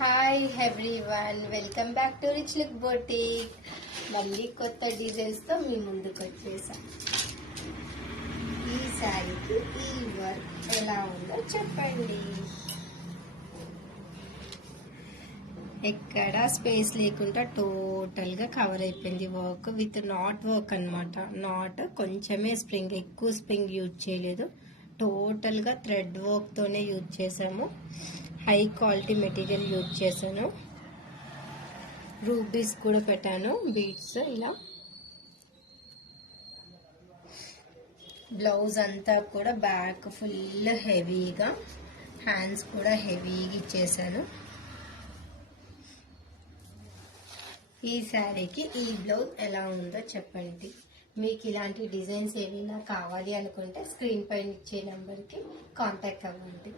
Hi everyone, welcome back to rich look boutique. మళ్ళీ కొత్త డిజైన్స్తో మీ ముందుకు వచ్చేసాం. ఈ శారీకి ఈ వర్క్ ఎలా ఉందో చెప్పండి. ఎక్కడ స్పేస్ లేకుండా టోటల్గా కవర్ అయిపోయింది వర్క్ విత్ నాట్ వర్క్ అనమాట. నాట్ కొంచెమే స్ప్రింగ్, ఎక్కువ స్ప్రింగ్ యూజ్ చేయలేదు. టోటల్గా థ్రెడ్ వర్క్తోనే యూజ్ చేసాము. హై క్వాలిటీ మెటీరియల్ యూజ్ చేశాను. రూబీస్ కూడా పెట్టాను, బీడ్స్. ఇలా బ్లౌజ్ అంతా కూడా బ్యాక్ ఫుల్ హెవీగా, హ్యాండ్స్ కూడా హెవీగా ఇచ్చేసాను. ఈ శారీకి ఈ బ్లౌజ్ ఎలా ఉందో చెప్పండి. మీకు ఇలాంటి డిజైన్స్ ఏమైనా కావాలి అనుకుంటే స్క్రీన్ పైన ఇచ్చే నెంబర్కి కాంటాక్ట్ అవ్వండి.